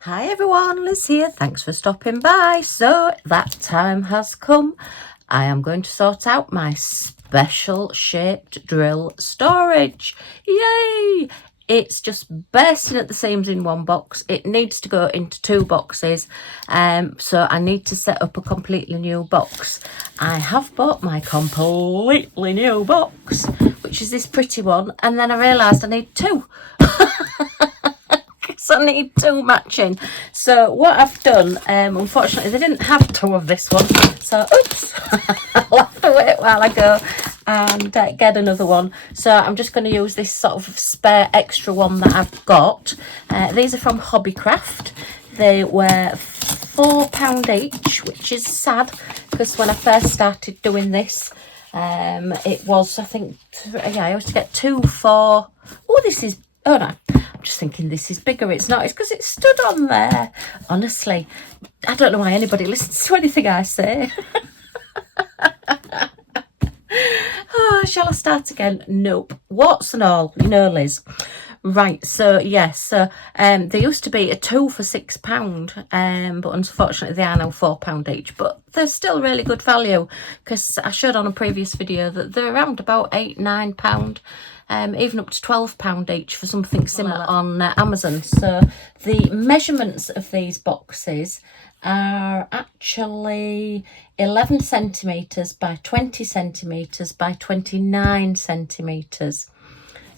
Hi everyone, Liz here. Thanks for stopping by. So that time has come. I am going to sort out my special shaped drill storage. Yay! It's just bursting at the seams in one box. It needs to go into two boxes. So I need to set up a completely new box. I have bought my completely new box, which is this pretty one. And then I realised I need two. I need two matching. So what I've done, unfortunately they didn't have two of this one, so oops, I'll have to wait while I go and get another one. So I'm just going to use this sort of spare extra one that I've got. These are from Hobbycraft. They were £4 each, which is sad because when I first started doing this, it was, I think, I used to get 2 for, oh this is, oh no, I'm just thinking this is bigger. It's not. It's because it stood on there. Honestly, I don't know why anybody listens to anything I say. Oh, shall I start again? Nope. What's and all, you know, Liz. Right, so yes, so they used to be a 2 for £6, but unfortunately they are now £4 each, but they're still really good value because I showed on a previous video that they're around about £8–9, even up to £12 each for something similar on Amazon. So the measurements of these boxes are actually 11 centimetres by 20 centimetres by 29 centimetres.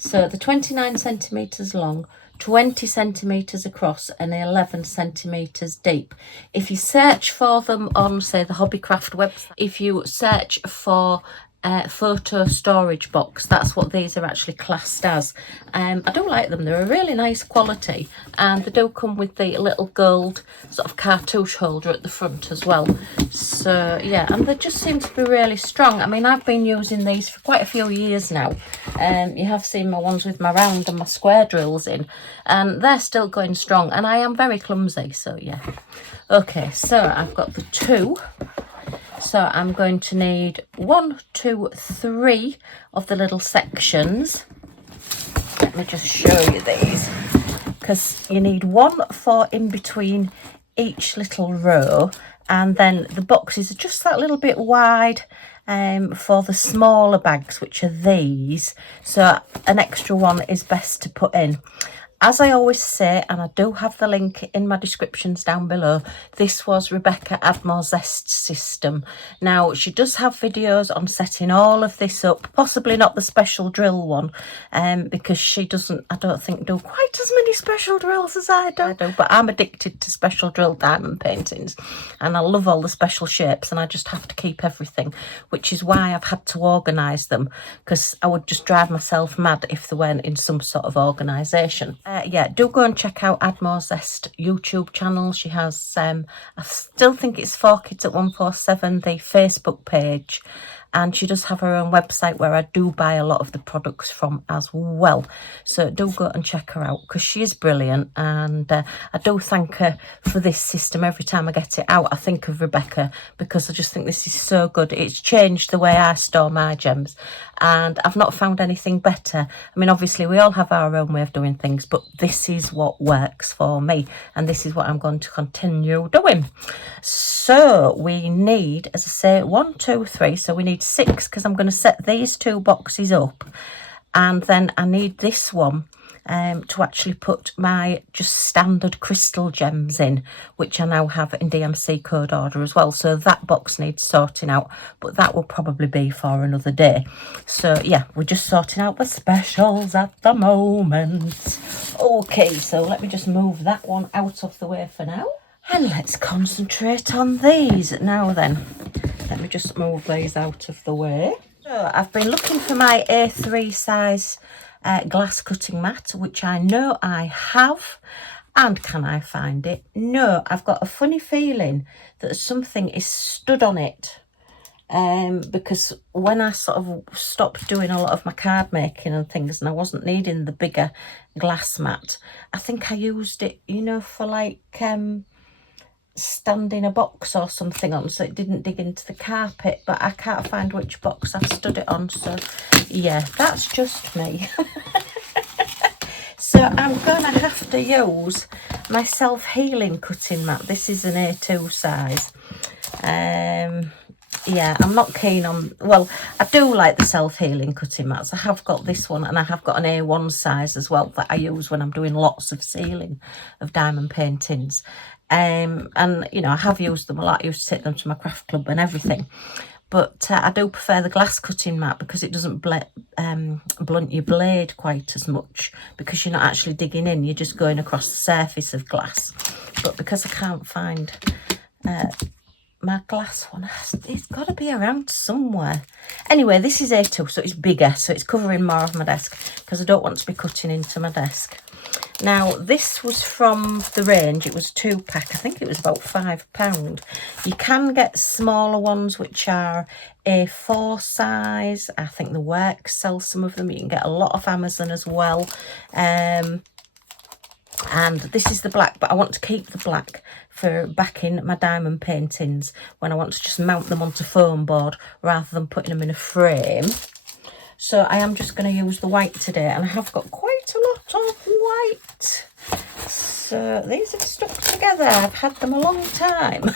So the 29 centimetres long, 20 centimetres across and 11 centimetres deep. If you search for them on, say, the Hobbycraft website, if you search for photo storage box, that's what these are actually classed as. I do like them. They're a really nice quality, and they do come with the little gold sort of cartouche holder at the front as well. So yeah, and they just seem to be really strong. I mean, I've been using these for quite a few years now. You have seen my ones with my round and my square drills in, and they're still going strong, and I am very clumsy, so yeah. Okay, so I've got the two. So I'm going to need 1, 2, 3 of the little sections. Let me just show you these, because you need 1 for in between each little row, and then the boxes are just that little bit wide for the smaller bags, which are these. So an extra one is best to put in. As I always say, and I do have the link in my descriptions down below, this was Rebecca Admore Zest's system. Now, she does have videos on setting all of this up, possibly not the special drill one, because she doesn't, I don't think, do quite as many special drills as I do. But I'm addicted to special drill diamond paintings, and I love all the special shapes, and I just have to keep everything, which is why I've had to organise them, because I would just drive myself mad if they weren't in some sort of organisation. Yeah, do go and check out Admore Zest YouTube channel. She has, I still think it's 4Kids at 147, the Facebook page. And she does have her own website where I do buy a lot of the products from as well. So do go and check her out, because she is brilliant. And I do thank her for this system. Every time I get it out, I think of Rebecca, because I just think this is so good. It's changed the way I store my gems, and I've not found anything better. I mean, obviously we all have our own way of doing things, but this is what works for me, and this is what I'm going to continue doing. So we need, as I say, 1, 2, 3. So we need 6, because I'm going to set these 2 boxes up, and then I need this one to actually put my just standard crystal gems in, which I now have in DMC code order as well. So that box needs sorting out, but that will probably be for another day. So yeah, we're just sorting out the specials at the moment. Okay, so let me just move that one out of the way for now, and let's concentrate on these. Now then, let me just move these out of the way. So I've been looking for my A3 size glass cutting mat, which I know I have. And can I find it? No, I've got a funny feeling that something is stood on it. Because when I sort of stopped doing a lot of my card making and things, and I wasn't needing the bigger glass mat, I think I used it, you know, for like standing a box or something on, so it didn't dig into the carpet, but I can't find which box I've stood it on. So yeah, that's just me. So I'm going to have to use my self-healing cutting mat. This is an A2 size. Yeah, I'm not keen on, well, I do like the self-healing cutting mats. I have got this one, and I have got an A1 size as well that I use when I'm doing lots of sealing of diamond paintings. And, you know, I have used them a lot. I used to take them to my craft club and everything. But I do prefer the glass cutting mat because it doesn't blunt your blade quite as much, because you're not actually digging in, you're just going across the surface of glass. But because I can't find my glass one, it's got to be around somewhere. Anyway, this is A2, so it's bigger, so it's covering more of my desk, because I don't want to be cutting into my desk. Now, this was from the range. It was 2-pack. I think it was about £5. You can get smaller ones, which are A4 size. I think the Works sell some of them. You can get a lot off Amazon as well. And this is the black, but I want to keep the black for backing my diamond paintings when I want to just mount them onto foam board rather than putting them in a frame. So I am just going to use the white today, and I have got quite a lot of white. So these have stuck together. I've had them a long time.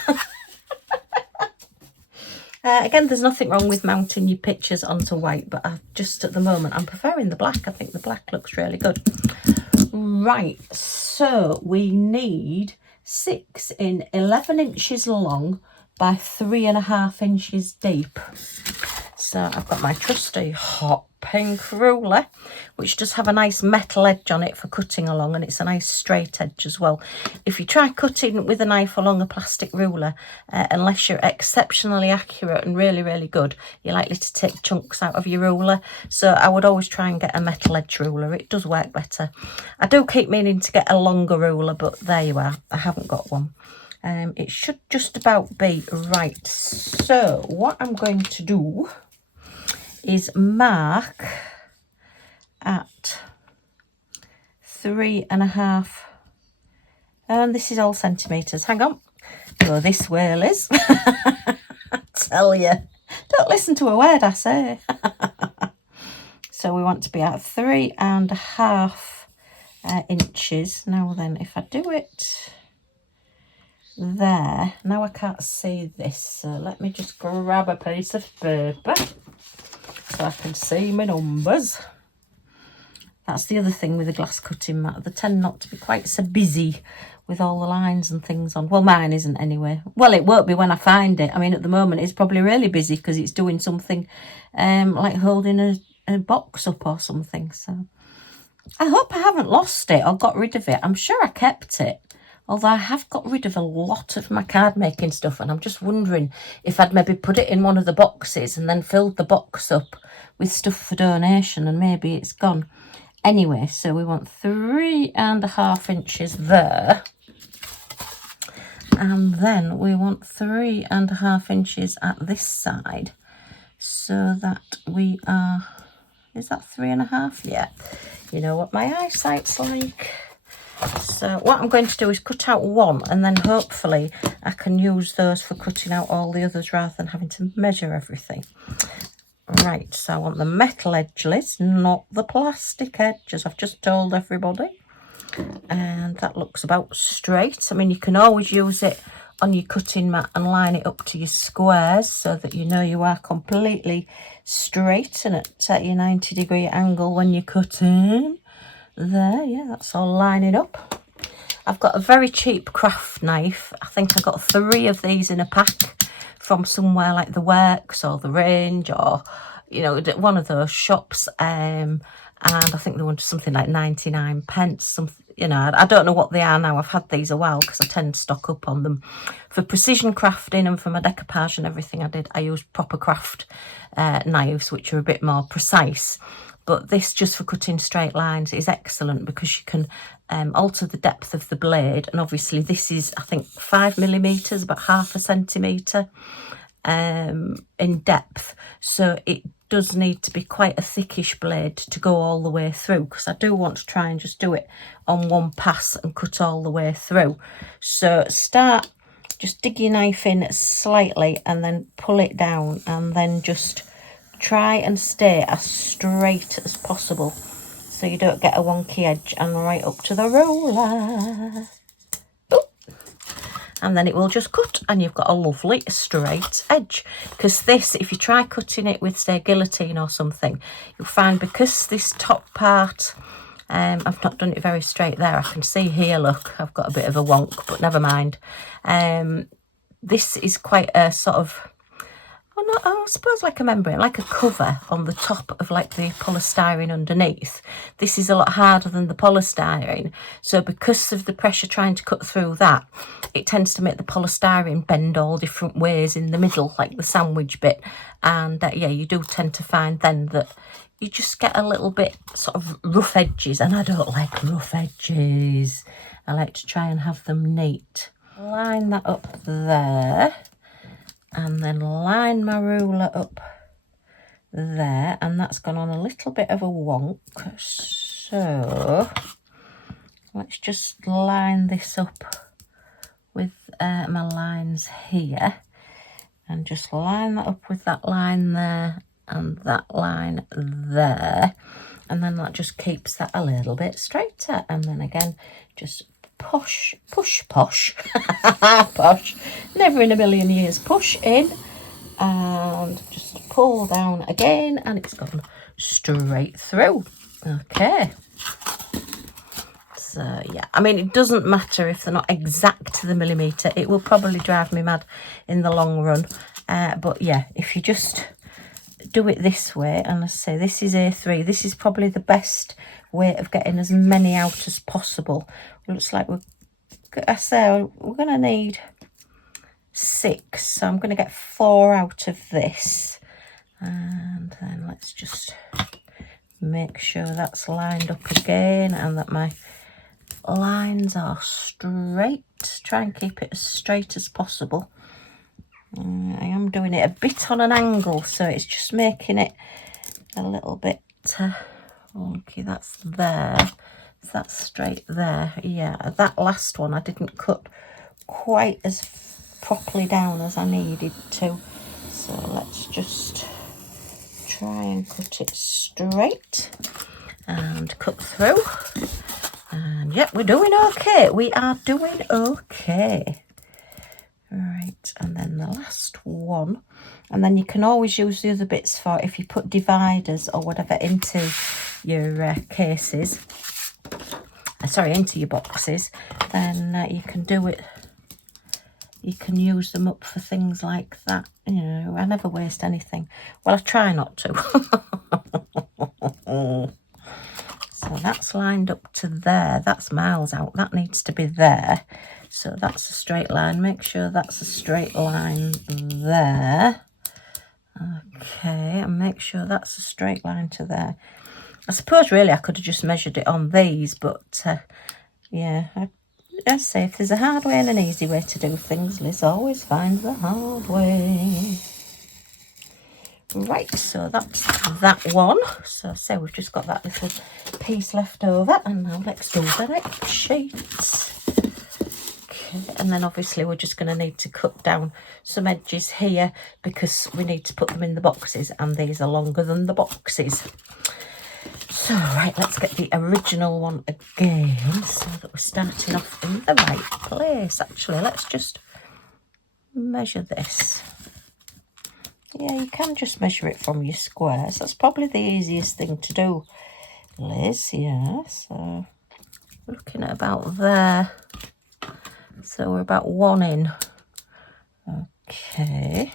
Again, there's nothing wrong with mounting your pictures onto white, but just at the moment I'm preferring the black. I think the black looks really good. Right, so we need 6 in 11 inches long by 3.5 inches deep. So I've got my trusty hot pink ruler, which does have a nice metal edge on it for cutting along, and it's a nice straight edge as well. If you try cutting with a knife along a plastic ruler, unless you're exceptionally accurate and really, really good, you're likely to take chunks out of your ruler. So I would always try and get a metal edge ruler. It does work better. I do keep meaning to get a longer ruler, but there you are. I haven't got one. It should just about be right. So what I'm going to do is mark at 3.5, and this is all centimetres. Hang on, go this way, Liz. I tell you, don't listen to a word I say. So we want to be at 3.5 inches. Now then, if I do it there, now I can't see this, so let me just grab a piece of paper so I can see my numbers. That's the other thing with the glass cutting mat. They tend not to be quite so busy with all the lines and things on. Well, mine isn't anyway. Well, it won't be when I find it. I mean, at the moment, it's probably really busy because it's doing something like holding a box up or something. So I hope I haven't lost it or got rid of it. I'm sure I kept it. Although I have got rid of a lot of my card making stuff, and I'm just wondering if I'd maybe put it in one of the boxes and then filled the box up with stuff for donation, and maybe it's gone. Anyway, so we want 3.5 inches there. And then we want 3.5 inches at this side, so that we are, is that 3.5? Yeah. You know what my eyesight's like. So what I'm going to do is cut out one, and then hopefully I can use those for cutting out all the others rather than having to measure everything. Right, so I want the metal edge, Liz, not the plastic edge, as I've just told everybody. And that looks about straight. I mean, you can always use it on your cutting mat and line it up to your squares so that you know you are completely straight and at your 90-degree angle when you're cutting. There, yeah, that's all lining up. I've got a very cheap craft knife. I think I got 3 of these in a pack from somewhere like the Works or the Range, or, you know, one of those shops. And I think they were something like 99 pence. Something, you know, I don't know what they are now. I've had these a while because I tend to stock up on them. For precision crafting and for my decoupage and everything I used proper craft knives, which are a bit more precise. But this, just for cutting straight lines, is excellent because you can alter the depth of the blade. And obviously this is, I think, 5mm, about 0.5 centimetre in depth. So it does need to be quite a thickish blade to go all the way through, because I do want to try and just do it on one pass and cut all the way through. So start, just dig your knife in slightly and then pull it down, and then just try and stay as straight as possible. so you don't get a wonky edge, and right up to the roller. Oh. And then it will just cut, and you've got a lovely straight edge. Because this, if you try cutting it with, say, guillotine or something, you'll find because this top part, I've not done it very straight there. I can see here, look, I've got a bit of a wonk, but never mind. This is quite a sort of, I suppose like a membrane, like a cover on the top of like the polystyrene underneath. This is a lot harder than the polystyrene. So because of the pressure trying to cut through that, it tends to make the polystyrene bend all different ways in the middle, like the sandwich bit. And yeah, you do tend to find then that you just get a little bit sort of rough edges. And I don't like rough edges. I like to try and have them neat. Line that up there. And then line my ruler up there, and that's gone on a little bit of a wonk. So let's just line this up with my lines here, and just line that up with that line there and that line there, and then that just keeps that a little bit straighter. And then again, just push, posh, never in a million years, push in and just pull down again, and it's gone straight through. Okay, so yeah, I mean, it doesn't matter if they're not exact to the millimetre. It will probably drive me mad in the long run, but yeah, if you just do it this way, and let's say this is A3, this is probably the best way of getting as many out as possible. Looks like we're going to need 6, so I'm going to get 4 out of this. And then let's just make sure that's lined up again, and that my lines are straight. Try and keep it as straight as possible. I am doing it a bit on an angle, so it's just making it a little bit wonky. That's there. That's straight there. Yeah, that last one I didn't cut quite as properly down as I needed to. So let's just try and cut it straight and cut through. And yeah, we're doing okay. We are doing okay. Right, and then the last one. And then you can always use the other bits for if you put dividers or whatever into your cases. Sorry, into your boxes, then you can do it. You can use them up for things like that. You know, I never waste anything. Well, I try not to. So that's lined up to there. That's miles out. That needs to be there. So that's a straight line. Make sure that's a straight line there. Okay, and make sure that's a straight line to there. I suppose really I could have just measured it on these, but yeah, I say if there's a hard way and an easy way to do things, Liz always finds the hard way. Right, so that's that one. So say we've just got that little piece left over, and now let's do the next sheets. Okay, and then obviously we're just going to need to cut down some edges here because we need to put them in the boxes, and these are longer than the boxes. So, right, let's get the original one again so that we're starting off in the right place. Actually, let's just measure this. Yeah, you can just measure it from your squares. That's probably the easiest thing to do, Liz. Yeah, so looking at about there. So we're about 1 in. Okay.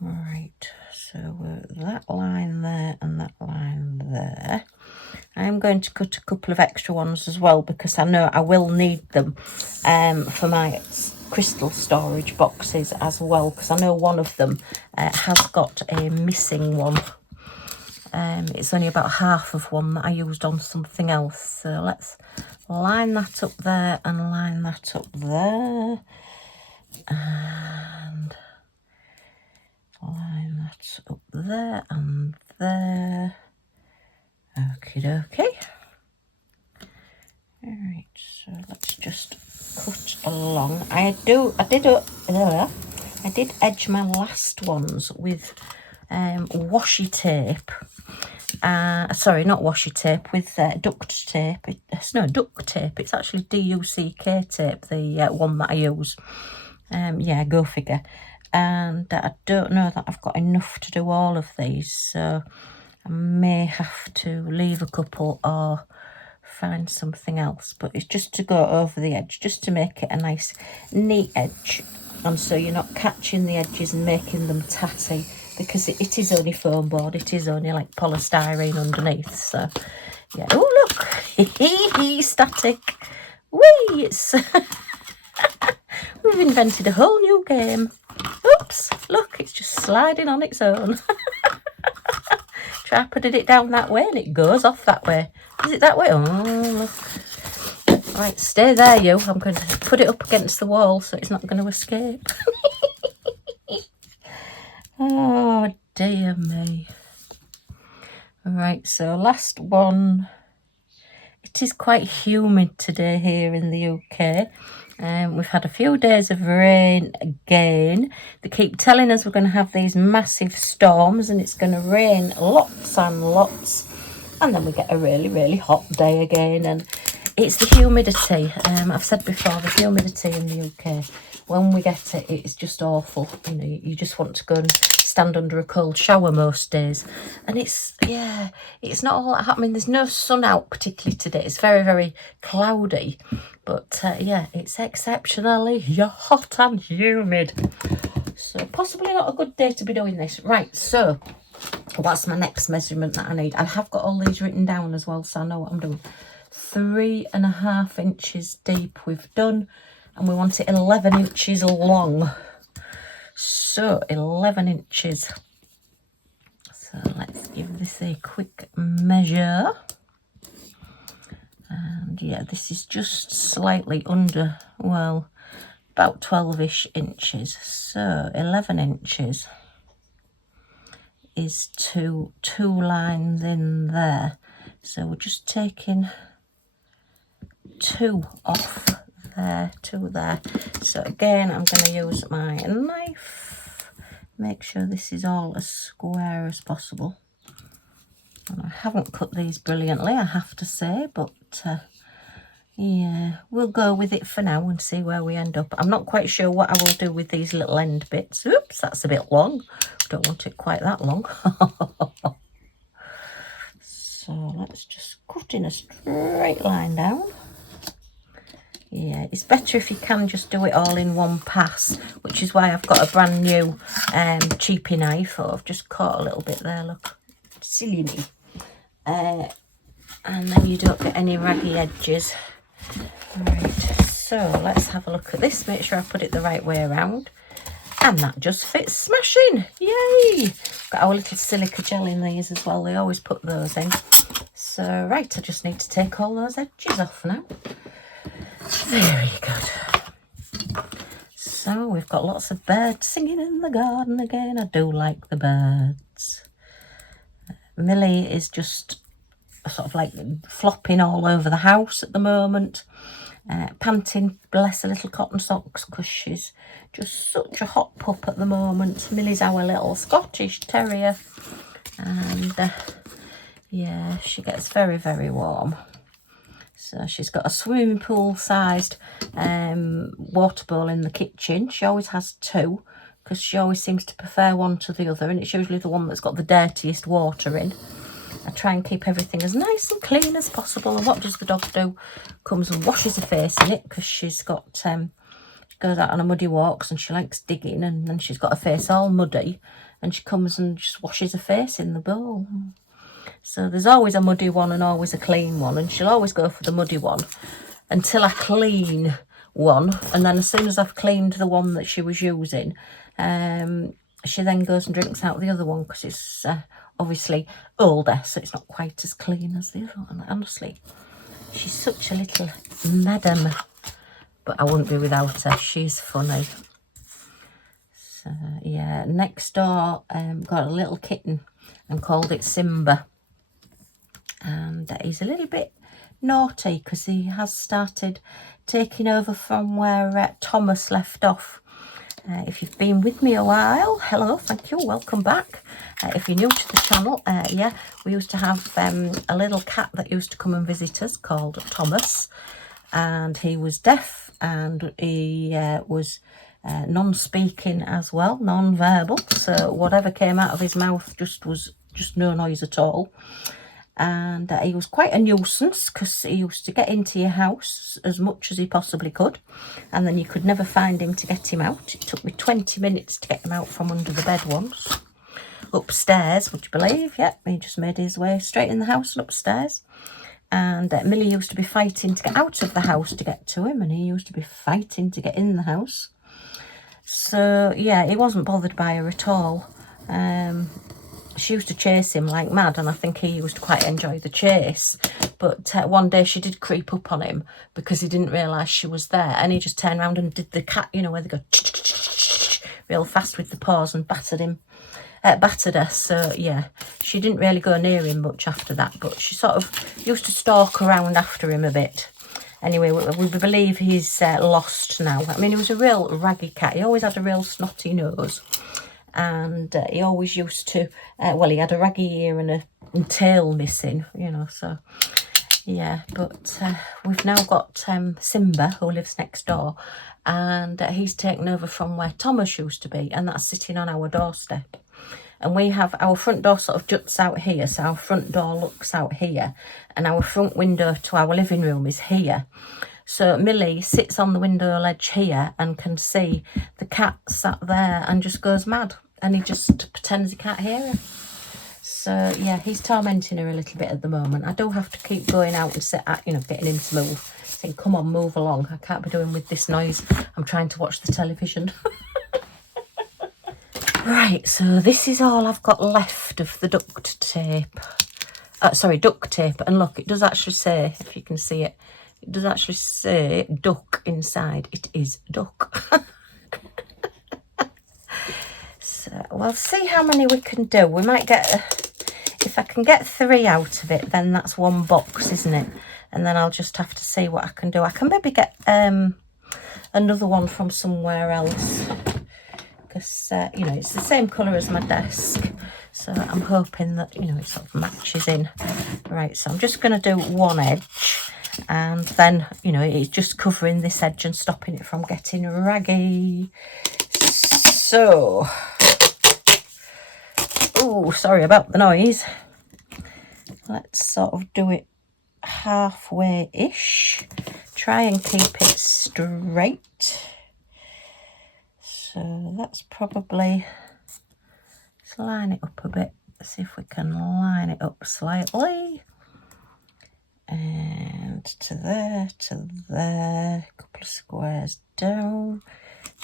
Right. So we're that line there and that line there. I am going to cut a couple of extra ones as well because I know I will need them for my crystal storage boxes as well, because I know one of them has got a missing one. It's only about half of one that I used on something else. So let's line that up there and line that up there. And line that up there and there. Okie dokie. Alright, so let's just cut along. I did edge my last ones with washi tape, sorry, not washi tape, with duct tape. No, duct tape. It's actually DUCK tape, the one that I use. Yeah, go figure. And I don't know that I've got enough to do all of these, so I may have to leave a couple or find something else. But it's just to go over the edge, just to make it a nice neat edge, and so you're not catching the edges and making them tatty, because it is only foam board, it is only like polystyrene underneath. So yeah. Oh look, static. Whee! It's we've invented a whole new game. Oops, look, it's just sliding on its own. Try putting it down that way and it goes off that way. Is it that way? Oh, look. Right, stay there, you. I'm going to put it up against the wall so it's not going to escape. Oh, dear me. Right, so last one. It is quite humid today here in the UK. We've had a few days of rain again. They keep telling us we're going to have these massive storms and it's going to rain lots and lots. And then we get a really, really hot day again. And it's the humidity. I've said before, the humidity in the UK, when we get it, it's just awful. You know, you just want to go and stand under a cold shower most days. And it's, yeah, it's not all that. I mean, there's no sun out particularly today. It's very, very cloudy. But yeah, it's exceptionally hot and humid. So possibly not a good day to be doing this. Right, so what's my next measurement that I need? I have got all these written down as well, so I know what I'm doing. 3.5 inches deep we've done, and we want it 11 inches long. So 11 inches. So let's give this a quick measure. And yeah, this is just slightly under, well, about 12-ish inches. So 11 inches is two lines in there. So we're just taking 2 off there, 2 there. So again, I'm going to use my knife. Make sure this is all as square as possible. And I haven't cut these brilliantly, I have to say, but yeah, we'll go with it for now and see where we end up. I'm not quite sure what I will do with these little end bits. Oops, that's a bit long. Don't want it quite that long. So let's just cut in a straight line down. Yeah, it's better if you can just do it all in one pass, which is why I've got a brand new cheapy knife. Oh, I've just caught a little bit there, look. Silly me. And then you don't get any raggy edges. Right, so let's have a look at this, make sure I put it the right way around. And that just fits smashing. Yay! Got our little silica gel in these as well, they always put those in. So right, I just need to take all those edges off now. Very good. So we've got lots of birds singing in the garden again. I do like the birds. Millie is just sort of like flopping all over the house at the moment, panting, bless her little cotton socks, because she's just such a hot pup at the moment. Millie's our little Scottish terrier, and yeah, she gets very, very warm. So she's got a swimming pool sized water bowl in the kitchen. She always has 2, because she always seems to prefer one to the other, and it's usually the one that's got the dirtiest water in. I try and keep everything as nice and clean as possible. And what does the dog do? Comes and washes her face in it, because she's got, she goes out on her muddy walks and she likes digging, and then she's got her face all muddy, and she comes and just washes her face in the bowl. So there's always a muddy one and always a clean one, and she'll always go for the muddy one until I clean one, and then as soon as I've cleaned the one that she was using, she then goes and drinks out the other one, because it's obviously older, so it's not quite as clean as the other one. Honestly, she's such a little madam, but I wouldn't be without her. She's funny. So yeah, next door got a little kitten and called it Simba, and he's a little bit naughty because he has started taking over from where Thomas left off. If you've been with me a while, hello, thank you, welcome back. If you're new to the channel, yeah, we used to have a little cat that used to come and visit us called Thomas, and he was deaf, and he was non-speaking as well, non-verbal, so whatever came out of his mouth was just no noise at all. And he was quite a nuisance because he used to get into your house as much as he possibly could, and then you could never find him to get him out. It took me 20 minutes to get him out from under the bed once. Upstairs, would you believe? Yep, he just made his way straight in the house and upstairs. And Millie used to be fighting to get out of the house to get to him, and he used to be fighting to get in the house. So yeah, he wasn't bothered by her at all. She used to chase him like mad, and I think he used to quite enjoy the chase. But one day she did creep up on him because he didn't realise she was there, and he just turned around and did the cat, you know, where they go real fast with the paws, and battered her. So yeah, she didn't really go near him much after that, but she sort of used to stalk around after him a bit. Anyway, we believe he's lost now. I mean, he was a real raggy cat. He always had a real snotty nose. And he always used to, well, he had a raggy ear and a tail missing, you know, so, yeah. But we've now got Simba, who lives next door, and he's taken over from where Thomas used to be, and that's sitting on our doorstep. And we have, our front door sort of juts out here, so our front door looks out here, and our front window to our living room is here. So Millie sits on the window ledge here and can see the cat sat there and just goes mad, and he just pretends he can't hear her. So yeah, he's tormenting her a little bit at the moment. I do have to keep going out and sit at, you know, getting him to move, saying, come on, move along. I can't be doing with this noise. I'm trying to watch the television. Right, so this is all I've got left of the duct tape. Sorry, duct tape. And look, it does actually say, if you can see it, it does actually say duck inside. It is duck. So we'll see how many we can do. We might get, if I can get 3 out of it, then that's 1 box, isn't it? And then I'll just have to see what I can do. I can maybe get another one from somewhere else, because, you know, it's the same colour as my desk. So I'm hoping that, you know, it sort of matches in. Right, so I'm just going to do 1 edge. And then, you know, it's just covering this edge and stopping it from getting raggy. So, oh, sorry about the noise. Let's sort of do it halfway-ish. Try and keep it straight. So that's probably, let's line it up a bit. See if we can line it up slightly. And to there, a couple of squares down.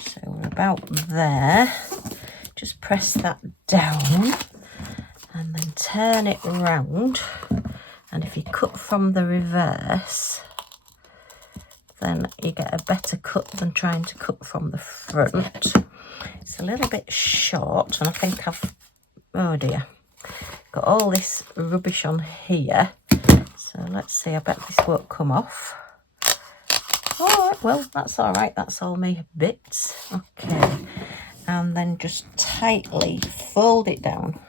So we're about there. Just press that down and then turn it around. And if you cut from the reverse, then you get a better cut than trying to cut from the front. It's a little bit short, and I think I've, oh dear, got all this rubbish on here. So let's see, I bet this won't come off. All right, well, that's all right. That's all my bits. Okay. And then just tightly fold it down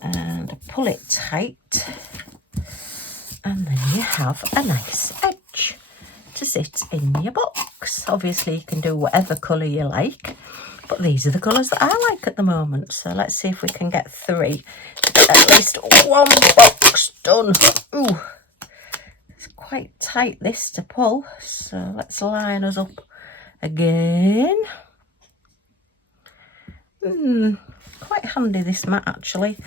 and pull it tight. And then you have a nice edge to sit in your box. Obviously, you can do whatever colour you like, but these are the colours that I like at the moment. So let's see if we can get 3. At least 1 box done. Ooh, it's quite tight this to pull. So let's line us up again. Quite handy this mat actually,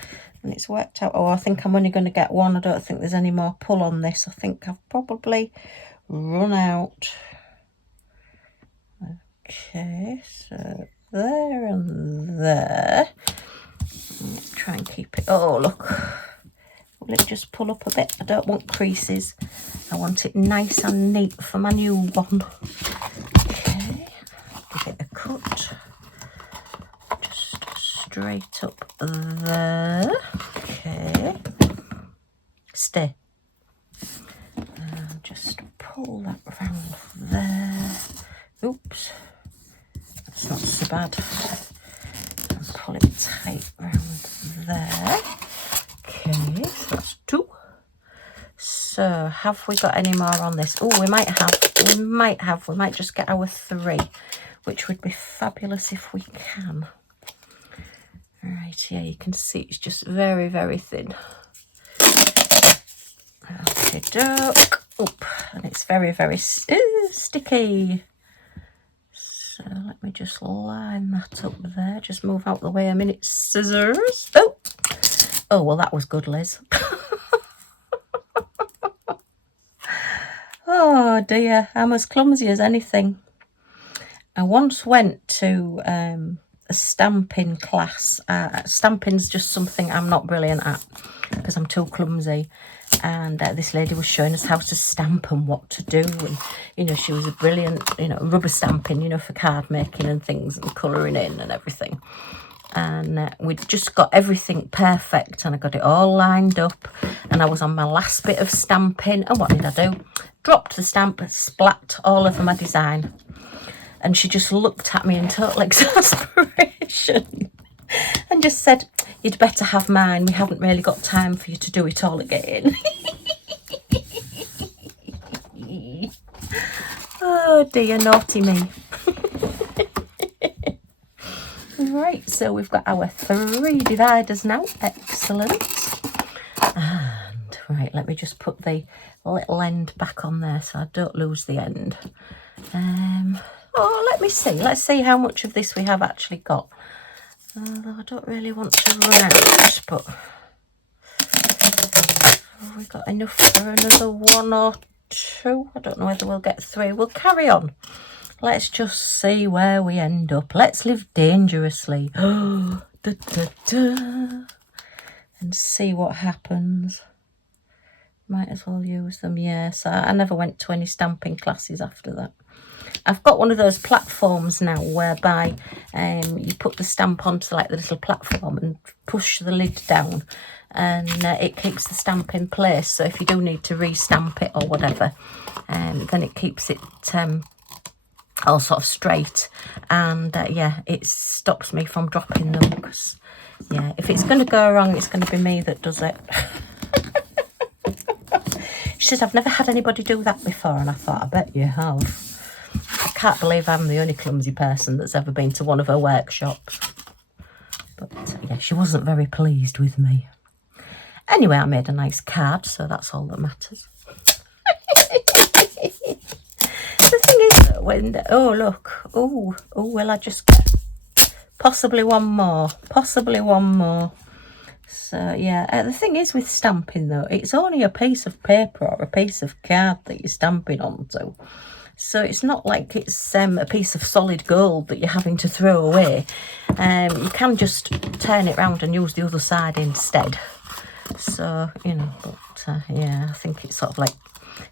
and it's worked out. Oh, I think I'm only going to get 1. I don't think there's any more pull on this. I think I've probably run out. Okay, so there and there. Let's try and keep it. Oh, look. Will it just pull up a bit? I don't want creases. I want it nice and neat for my new one. Okay, give it a cut. Just straight up there. Okay. Stay. And just pull that round there. Oops. That's not too bad. And pull it tight round there. Okay, so that's 2. So have we got any more on this? Oh, we might have. We might just get our 3, which would be fabulous if we can. Right, yeah, you can see it's just very, very thin. Okay, doke. Oop, and it's very, very sticky. So let me just line that up there. Just move out the way a minute, scissors. Oh, well, that was good, Liz. Oh dear, I'm as clumsy as anything. I once went to a stamping class. Stamping's just something I'm not brilliant at because I'm too clumsy. And this lady was showing us how to stamp and what to do. And, you know, she was a brilliant, you know, rubber stamping, you know, for card making and things and colouring in and everything. And we'd just got everything perfect and I got it all lined up. And I was on my last bit of stamping. And what did I do? Dropped the stamp, splat all over my design. And she just looked at me in total exasperation and just said, "You'd better have mine. We haven't really got time for you to do it all again." Oh dear, naughty me. Right, so we've got our 3 dividers now. Excellent. And right, let me just put the little end back on there so I don't lose the end. Oh, let me see. Let's see how much of this we have actually got. Although I don't really want to run out, but have we got enough for another 1 or 2? I don't know whether we'll get 3. We'll carry on. Let's just see where we end up. Let's live dangerously. Oh, da, da, da. And see what happens. Might as well use them. Yes, I never went to any stamping classes after that. I've got one of those platforms now whereby you put the stamp onto like the little platform and push the lid down and it keeps the stamp in place. So if you do need to re-stamp it or whatever, then it keeps it all sort of straight. And yeah, it stops me from dropping them because, yeah, if it's going to go wrong, it's going to be me that does it. She says, "I've never had anybody do that before." And I thought, I bet you have. I can't believe I'm the only clumsy person that's ever been to one of her workshops. But yeah, she wasn't very pleased with me. Anyway, I made a nice card, so that's all that matters. The thing is though, when, oh look, oh, will I just get possibly one more. So yeah, the thing is with stamping though, it's only a piece of paper or a piece of card that you're stamping onto. So it's not like it's a piece of solid gold that you're having to throw away. You can just turn it round and use the other side instead. So, you know, but yeah, I think it's sort of like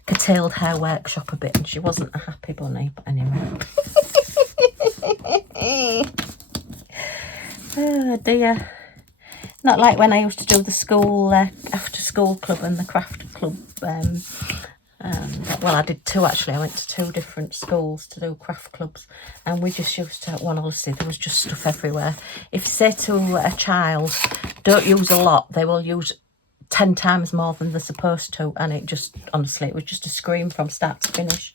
curtailed her workshop a bit and she wasn't a happy bunny, but anyway. Oh dear. Not like when I used to do the school, after school club and the craft club. Well, I did 2 actually. I went to 2 different schools to do craft clubs, and we just used to, well, honestly, there was just stuff everywhere. If you say to a child, "Don't use a lot," they will use 10 times more than they're supposed to, and it just, honestly, it was just a scream from start to finish.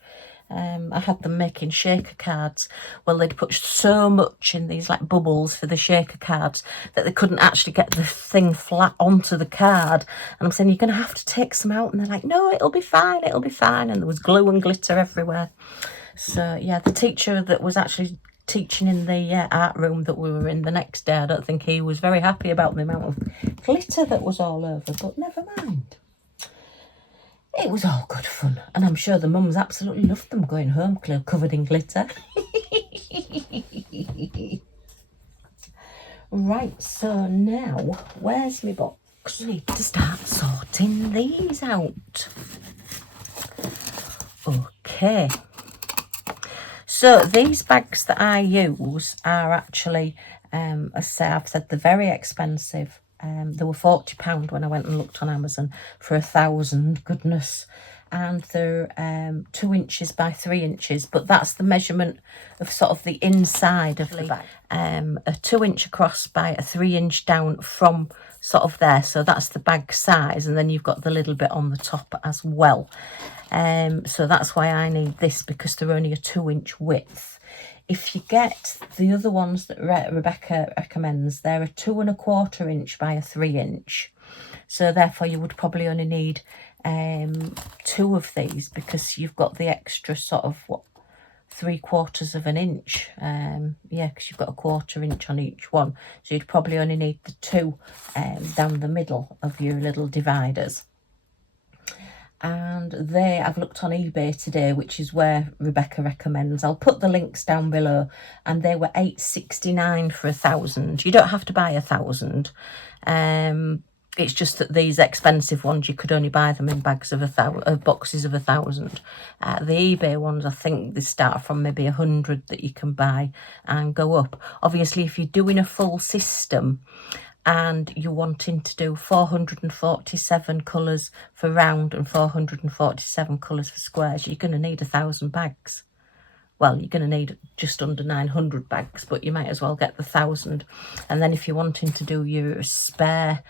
I had them making shaker cards. Well, they'd put so much in these like bubbles for the shaker cards that they couldn't actually get the thing flat onto the card. And I'm saying, "You're going to have to take some out." And they're like, "No, it'll be fine, it'll be fine." And there was glue and glitter everywhere. So yeah, the teacher that was actually teaching in the art room that we were in the next day, I don't think he was very happy about the amount of glitter that was all over, but never mind. It was all good fun, and I'm sure the mums absolutely loved them going home covered in glitter. Right, so now, where's my box? I need to start sorting these out. Okay. So these bags that I use are actually, as I've said, they're very expensive. They were £40 when I went and looked on Amazon for 1,000. Goodness. and they're 2 inches by 3 inches, but that's the measurement of sort of the inside of the bag. A 2 inch across by a 3 inch down from sort of there, so that's the bag size, and then you've got the little bit on the top as well. So that's why I need this, because they're only a 2 inch width. If you get the other ones that Rebecca recommends, they're a 2 1/4 inch by a 3 inch. So therefore you would probably only need 2 of these, because you've got the extra sort of, what, 3/4 of an inch. Yeah, because you've got a 1/4 inch on each one. So you'd probably only need the 2 down the middle of your little dividers. And I've looked on eBay today, which is where Rebecca recommends. I'll put the links down below, and they were $8.69 for 1,000. You don't have to buy 1,000. It's just that these expensive ones, you could only buy them in bags of boxes of 1,000. The eBay ones, I think they start from maybe 100 that you can buy and go up. Obviously, if you're doing a full system and you're wanting to do 447 colours for round and 447 colours for squares, you're going to need 1,000 bags. Well, you're going to need just under 900 bags, but you might as well get the 1,000. And then if you're wanting to do your spare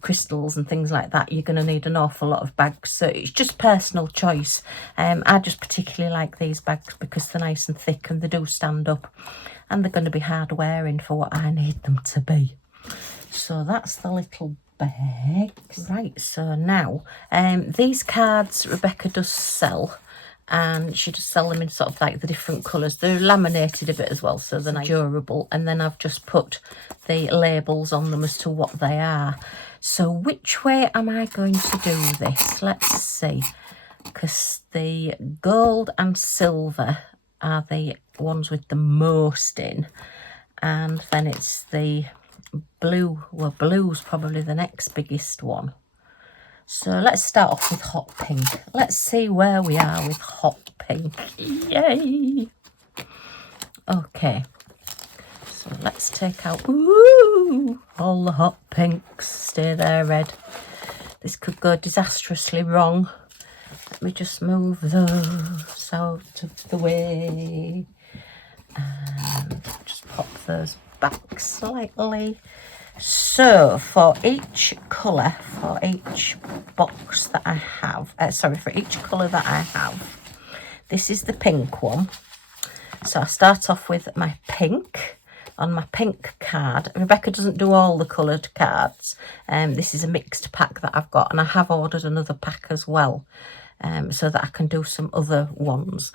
crystals and things like that, you're going to need an awful lot of bags. So it's just personal choice. I just particularly like these bags because they're nice and thick and they do stand up, and they're going to be hard wearing for what I need them to be. So that's the little bags. Right, so now these cards Rebecca does sell, and she does sell them in sort of like the different colours. They're laminated a bit as well, so they're nice, durable. And then I've just put the labels on them as to what they are. So which way am I going to do this? Let's see. Because the gold and silver are the ones with the most in. And then it's the blue. Well, blue's probably the next biggest one. So let's start off with hot pink. Let's see where we are with hot pink. Yay! Okay. So let's take out all the hot pinks. Stay there, red. This could go disastrously wrong. Let me just move those out of the way. And just pop those back slightly. So for each colour, for each box that I have, for each colour that I have, this is the pink one. So I start off with my pink. On my pink card, Rebecca doesn't do all the coloured cards. This is a mixed pack that I've got, and I have ordered another pack as well, so that I can do some other ones.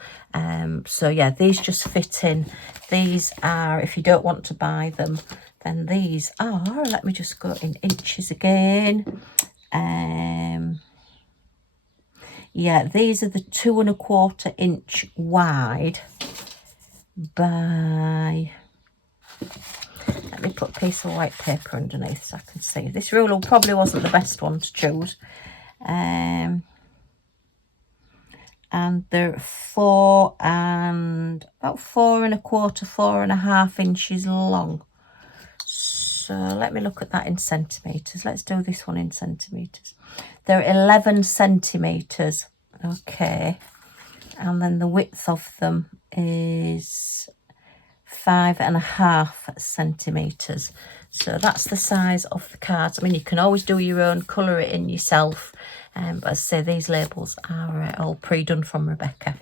So yeah, these just fit in. These are, if you don't want to buy them, then these are, let me just go in inches again. Yeah, these are the 2 1/4 inch wide by, let me put a piece of white paper underneath so I can see. This ruler probably wasn't the best one to choose. And they're about 4 1/4, 4.5 inches long. So let me look at that in centimetres. Let's do this one in centimetres. They're 11 centimetres. Okay. And then the width of them is 5.5 centimetres. So that's the size of the cards. I mean, you can always do your own, colour it in yourself. But as I say, these labels are all pre-done from Rebecca.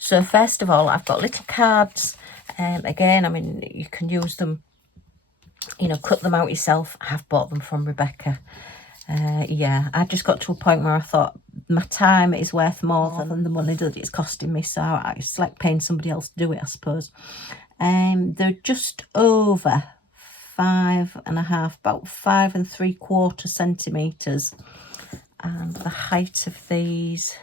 So first of all, I've got little cards. Again, I mean, you can use them, you know, cut them out yourself. I have bought them from Rebecca. Yeah, I just got to a point where I thought my time is worth more than the money that it's costing me. So it's like paying somebody else to do it, I suppose. They're just over 5.5, about 5 3/4 centimetres. And the height of these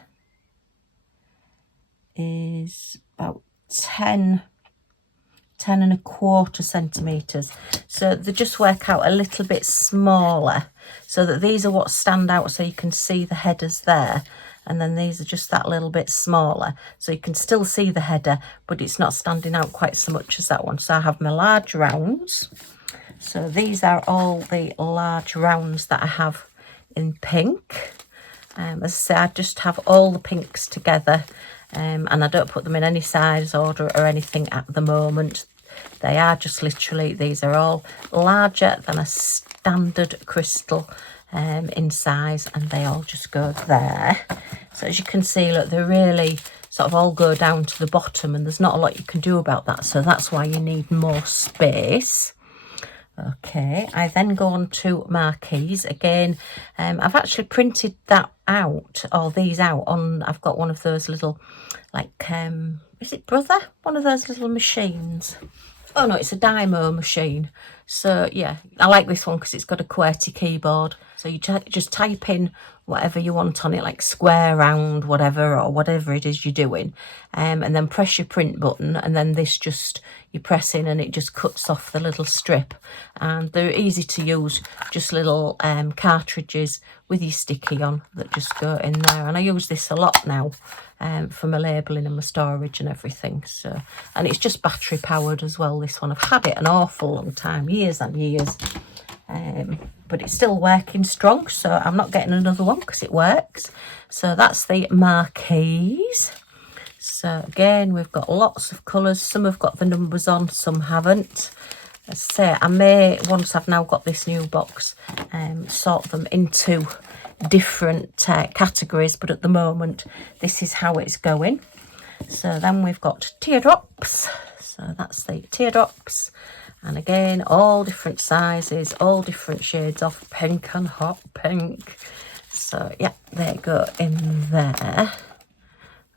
is about 10 1/4 centimetres. So they just work out a little bit smaller, so that these are what stand out, so you can see the headers there, and then these are just that little bit smaller, so you can still see the header, but it's not standing out quite so much as that one. So I have my large rounds. So these are all the large rounds that I have in pink. As I say, I just have all the pinks together, and I don't put them in any size order or anything at the moment. They are just literally, these are all larger than a standard crystal in size, and they all just go there. So as you can see, look, they really sort of all go down to the bottom, and there's not a lot you can do about that, so that's why you need more space. Okay, I then go on to marquees again. I've actually printed that out, or these out on, I've got one of those little, like, is it Brother? One of those little machines. Oh no, it's a Dymo machine. So yeah, I like this one because it's got a QWERTY keyboard. So you just type in whatever you want on it, like square, round, whatever, or whatever it is you're doing. And then press your print button, and then this just, you press in and it just cuts off the little strip. And they're easy to use, just little cartridges with your sticky on that just go in there. And I use this a lot now for my labelling and my storage and everything. So, and it's just battery powered as well, this one. I've had it an awful long time, years and years. But it's still working strong, so I'm not getting another one because it works. So that's the marquees. So again, we've got lots of colours. Some have got the numbers on, some haven't. As I say, I may, once I've now got this new box, sort them into different categories, but at the moment this is how it's going. So then we've got teardrops. So that's the teardrops. And again, all different sizes, all different shades of pink and hot pink. So yeah, they go in there.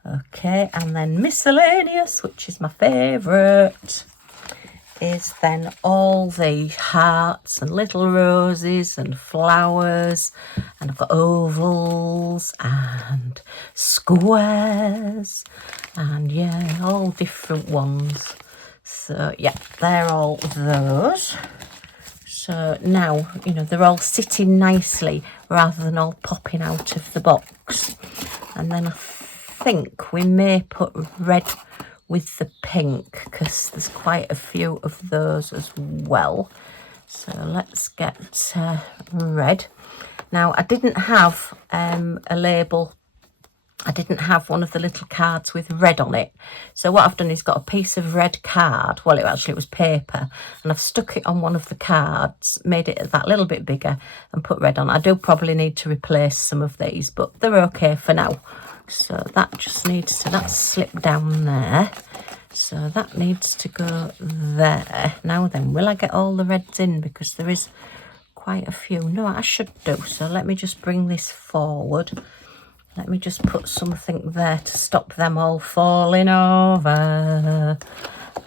Okay, and then miscellaneous, which is my favourite, is then all the hearts and little roses and flowers. And I've got ovals and squares and yeah, all different ones. So yeah, they're all those. So now, you know, they're all sitting nicely rather than all popping out of the box. And then I think we may put red with the pink because there's quite a few of those as well. So let's get red. Now, I didn't have a label. I didn't have one of the little cards with red on it. So what I've done is got a piece of red card. Well, it was paper. And I've stuck it on one of the cards, made it that little bit bigger and put red on. I do probably need to replace some of these, but they're okay for now. So that just needs to, that's slipped down there. So that needs to go there. Now then, will I get all the reds in? Because there is quite a few. No, I should do. So let me just bring this forward. Let me just put something there to stop them all falling over.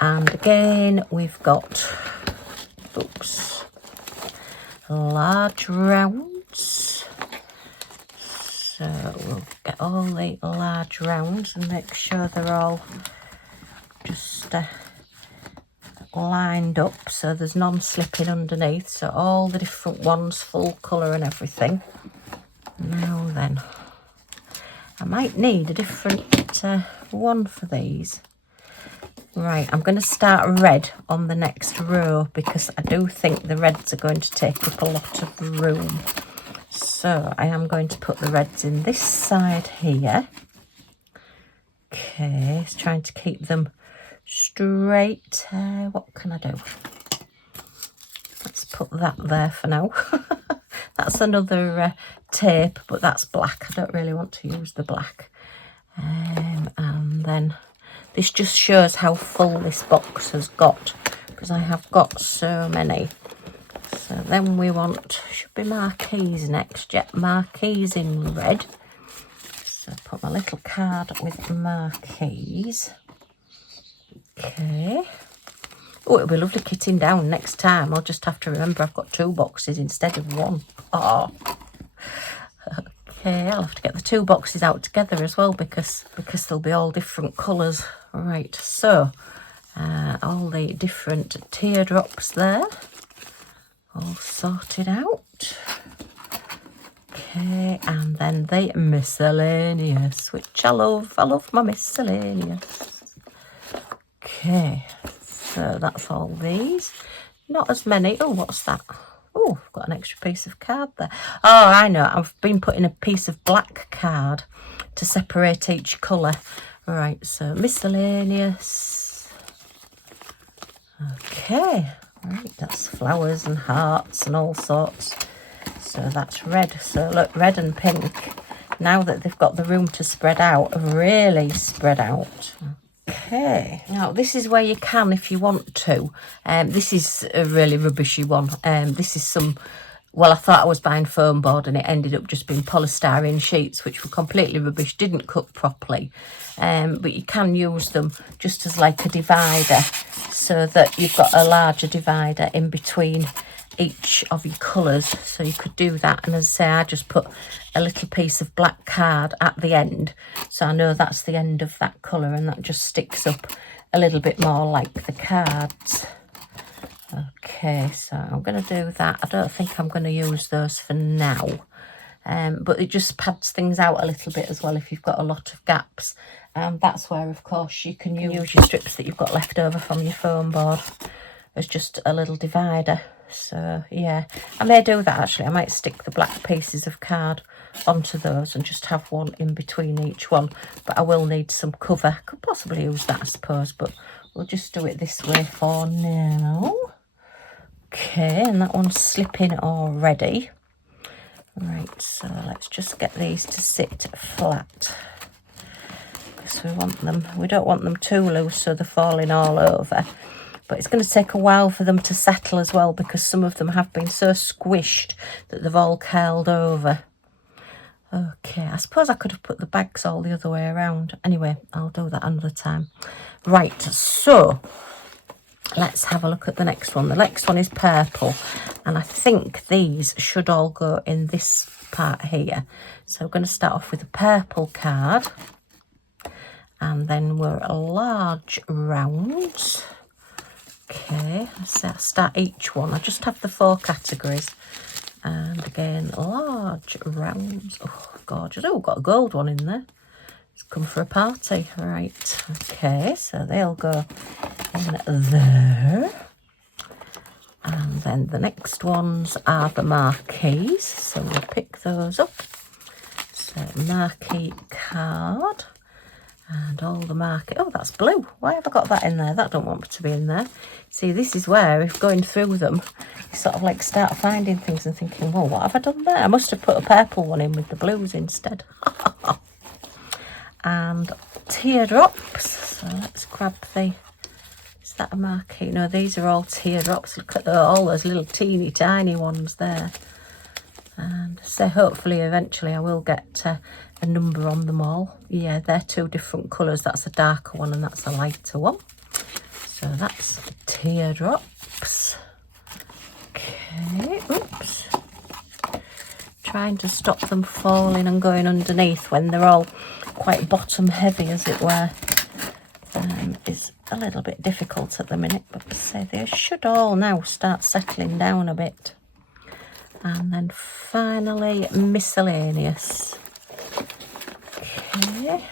And again, we've got, oops, large rounds. So we'll get all the large rounds and make sure they're all just lined up so there's none slipping underneath. So all the different ones, full colour and everything. Now then, I might need a different one for these. Right, I'm going to start red on the next row because I do think the reds are going to take up a lot of room. So I am going to put the reds in this side here. Okay, it's trying to keep them straight. What can I do? Let's put that there for now. That's another tape, but that's black. I don't really want to use the black. And then this just shows how full this box has got, because I have got so many. So then we want, should be marquees next. Yeah, marquees in red. So put my little card with marquees. Okay. Oh, it'll be lovely kitting down next time. I'll just have to remember I've got 2 boxes instead of 1. Oh. Okay, I'll have to get the 2 boxes out together as well because they'll be all different colours. Right, so all the different teardrops there, all sorted out. Okay, and then the miscellaneous, which I love. I love my miscellaneous. Okay, so that's all these. Not as many. Oh, what's that? Oh, I've got an extra piece of card there. Oh, I know. I've been putting a piece of black card to separate each colour. Right, so miscellaneous. Okay, right, that's flowers and hearts and all sorts. So that's red. So look, red and pink. Now that they've got the room to spread out, really spread out. Okay, now this is where you can, if you want to. This is a really rubbishy one. This is some, well, I thought I was buying foam board and it ended up just being polystyrene sheets, which were completely rubbish, didn't cut properly. But you can use them just as like a divider, so that you've got a larger divider in between each of your colours. So you could do that, and as I say, I just put a little piece of black card at the end, so I know that's the end of that colour, and that just sticks up a little bit more like the cards. Okay, so I'm going to do that. I don't think I'm going to use those for now, but it just pads things out a little bit as well if you've got a lot of gaps. That's where, of course, you can use your strips that you've got left over from your foam board as just a little divider. So yeah, I may do that actually. I might stick the black pieces of card onto those and just have one in between each one, but I will need some cover. Could possibly use that, I suppose, but we'll just do it this way for now. Okay, and that one's slipping already. Right, so let's just get these to sit flat, because we don't want them too loose so they're falling all over. But it's going to take a while for them to settle as well, because some of them have been so squished that they've all curled over. Okay, I suppose I could have put the bags all the other way around. Anyway, I'll do that another time. Right, so let's have a look at the next one. The next one is purple, and I think these should all go in this part here. So we're going to start off with a purple card, and then we're large rounds. Okay, so I'll start each one. I just have the 4 categories, and again, large rounds. Oh, gorgeous. Oh, got a gold one in there. It's come for a party. Right, okay, so they'll go in there. And then the next ones are the marquees, so we'll pick those up. So marquee card. And all the market. Oh, that's blue. Why have I got that in there? That don't want to be in there. See, this is where, if going through them, you sort of like start finding things and thinking, well, what have I done there? I must have put a purple one in with the blues instead. And teardrops. So let's grab the... Is that a marquee? No, these are all teardrops. Look at all those little teeny tiny ones there. And so hopefully eventually I will get a number on them all. Yeah, they're 2 different colours. That's a darker one and that's a lighter one. So that's teardrops. Okay, oops. Trying to stop them falling and going underneath when they're all quite bottom heavy, as it were, is a little bit difficult at the minute. But say they should all now start settling down a bit. And then finally, miscellaneous. Okay.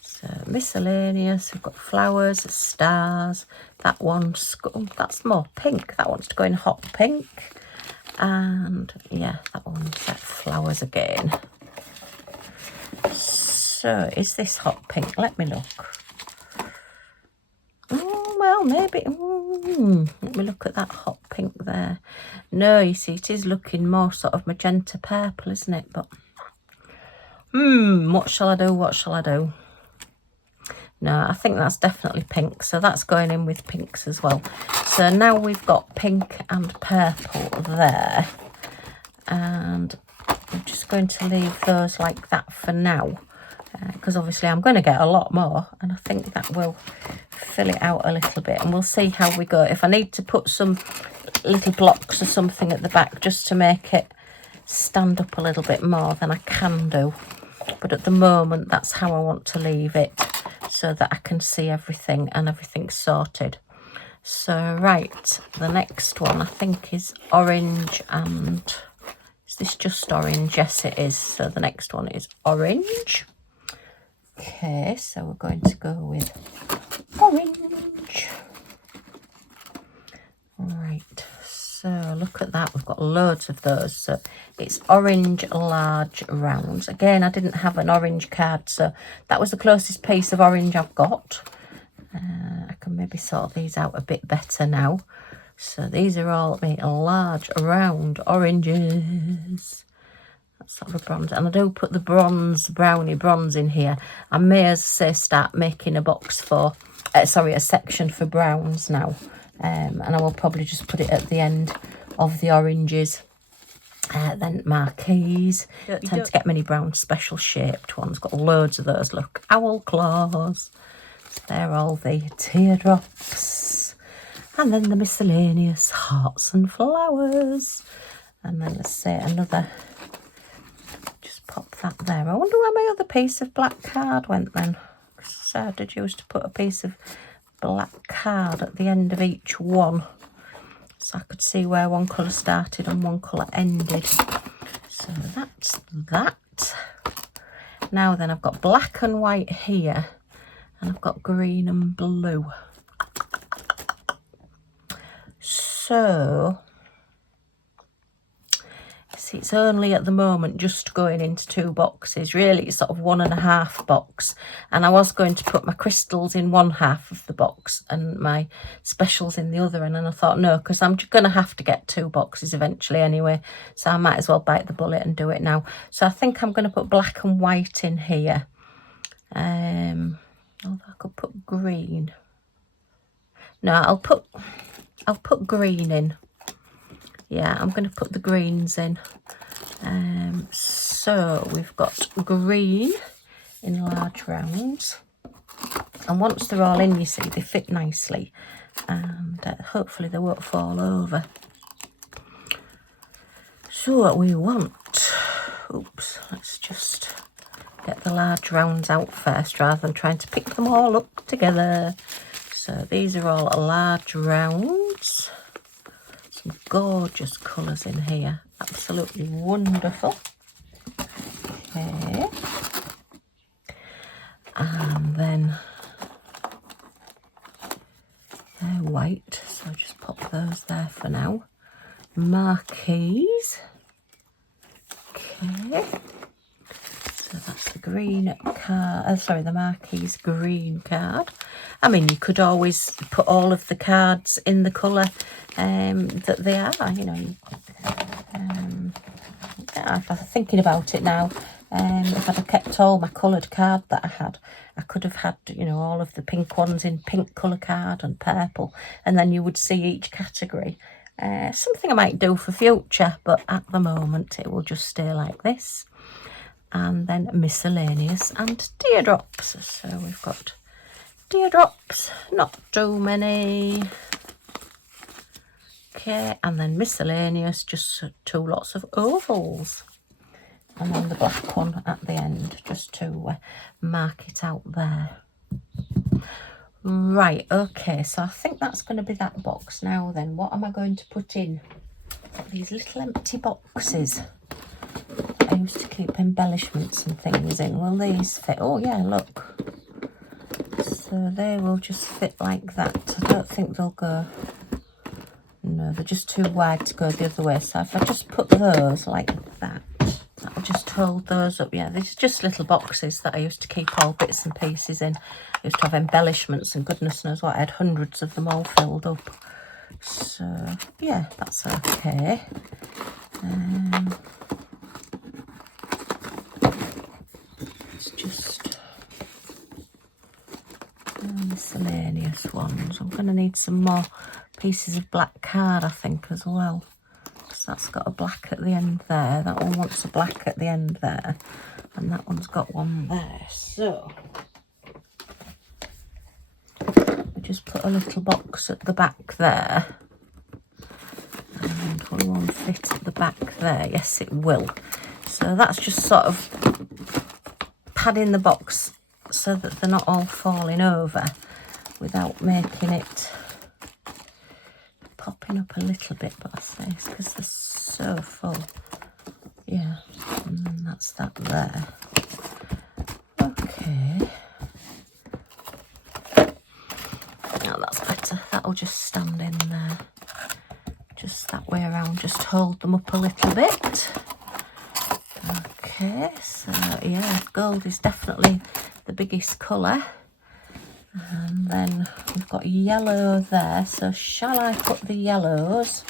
So miscellaneous, we've got flowers, stars. That one's, oh, that's more pink. That one's to go in hot pink. And yeah, that one's flowers again. So is this hot pink? Let me look. Well, maybe. Let me look at that hot pink there. No, you see, it is looking more sort of magenta purple, isn't it? But what shall I do? What shall I do? No, I think that's definitely pink. So that's going in with pinks as well. So now we've got pink and purple there. And I'm just going to leave those like that for now. Because obviously I'm going to get a lot more, and I think that will fill it out a little bit, and we'll see how we go. If I need to put some little blocks or something at the back just to make it stand up a little bit more, then I can do. But at the moment, that's how I want to leave it, so that I can see everything and everything's sorted. So right, the next one I think is orange, and is this just orange? Yes, it is. So the next one is orange. Okay, so we're going to go with orange. Right, so look look at that, we've got loads of those. So it's orange large rounds. Again, I didn't have an orange card, so that was the closest piece of orange I've got. I can maybe sort these out a bit better now. So these are all large round oranges. That's sort of bronze, and I do put the bronze, brownie bronze in here. I may, as I say, start making a box for, sorry, a section for browns now. And I will probably just put it at the end of the oranges. Then marquees. Don't tend to get many brown special shaped ones. Got loads of those. Look, owl claws. So they're all the teardrops. And then the miscellaneous hearts and flowers. And then let's say another. Just pop that there. I wonder where my other piece of black card went then. So I did used to put a piece of black card at the end of each one, so I could see where one colour started and one colour ended. So that's that. Now then, I've got black and white here, and I've got green and blue. So see, it's only at the moment just going into 2 boxes. Really, it's sort of 1.5 box. And I was going to put my crystals in one half of the box and my specials in the other. And then I thought, no, because I'm just going to have to get 2 boxes eventually anyway. So I might as well bite the bullet and do it now. So I think I'm going to put black and white in here. Although I could put green. No, I'll put green in. Yeah, I'm going to put the greens in. So we've got green in large rounds. And once they're all in, you see, they fit nicely. And hopefully they won't fall over. So what we want... Oops, let's just get the large rounds out first rather than trying to pick them all up together. So these are all large rounds. Some gorgeous colours in here, absolutely wonderful. Okay, and then they're white, so I'll just pop those there for now. Marquees. Okay, so that's the green card, sorry, the marquees green card. I mean, you could always put all of the cards in the colour that they are, you know. If I'm thinking about it now, if I'd have kept all my coloured card that I had, I could have had, you know, all of the pink ones in pink colour card and purple, and then you would see each category. Something I might do for future, but at the moment it will just stay like this. And then miscellaneous and teardrops. So we've got teardrops, not too many. Okay, and then miscellaneous, just 2 lots of ovals. And then the black one at the end, just to mark it out there. Right, okay, so I think that's going to be that box. Now then, what am I going to put in? These little empty boxes. I used to keep embellishments and things in. Will these fit? Oh yeah, look. So they will just fit like that. I don't think they'll go... No, they're just too wide to go the other way. So if I just put those like that, that'll just hold those up. Yeah, these are just little boxes that I used to keep all bits and pieces in. I used to have embellishments and goodness knows what. I had hundreds of them all filled up. So, yeah, that's okay. It's just miscellaneous ones. I'm going to need some more pieces of black card, I think, as well, because that's got a black at the end there. That one wants a black at the end there, and that one's got one there. So we just put a little box at the back there, and will one fit at the back there? Yes, it will. So that's just sort of padding the box so that they're not all falling over without making it popping up a little bit, but I say it's because they're so full. Yeah, and then that's that there. Okay. Now that's better. That'll just stand in there. Just that way around, just hold them up a little bit. Okay, so yeah, gold is definitely the biggest colour. And then we've got yellow there, so shall I put the yellows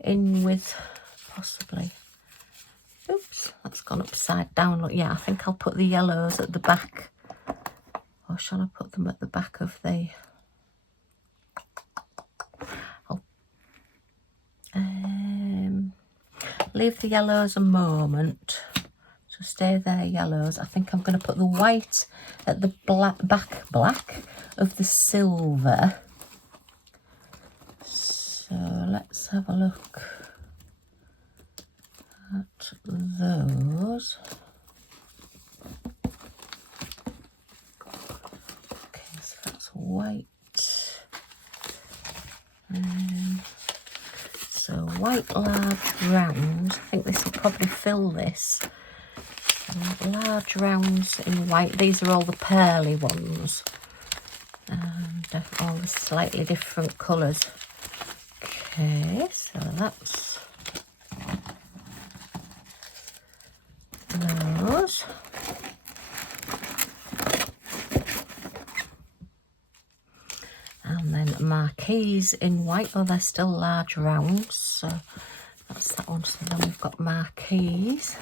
in with possibly, oops, that's gone upside down. Look, yeah, I think I'll put the yellows at the back, or shall I put them at the back of the, leave the yellows a moment, so stay there, yellows. I think I'm going to put the white at the back of the silver. So let's have a look at those. Okay, so that's white. So white large rounds, I think this will probably fill this. So large rounds in white, these are all the pearly ones. And all the slightly different colours. Okay, so that's those. And then marquees in white. Oh, they're still large rounds, so that's that one. So then we've got marquees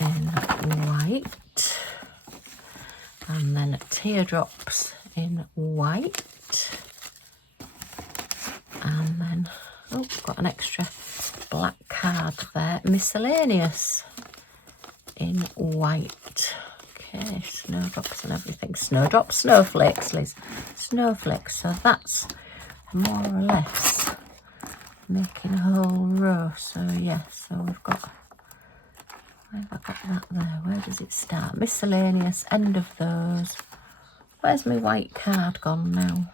in white, and then teardrops in white, and then, oh, got an extra black card there, miscellaneous in white. Okay, snowdrops and everything. Snowdrops, snowflakes, Liz. Snowflakes. So that's more or less making a whole row. So yeah, so we've got, where have I got that there? Where does it start? Miscellaneous, end of those. Where's my white card gone now?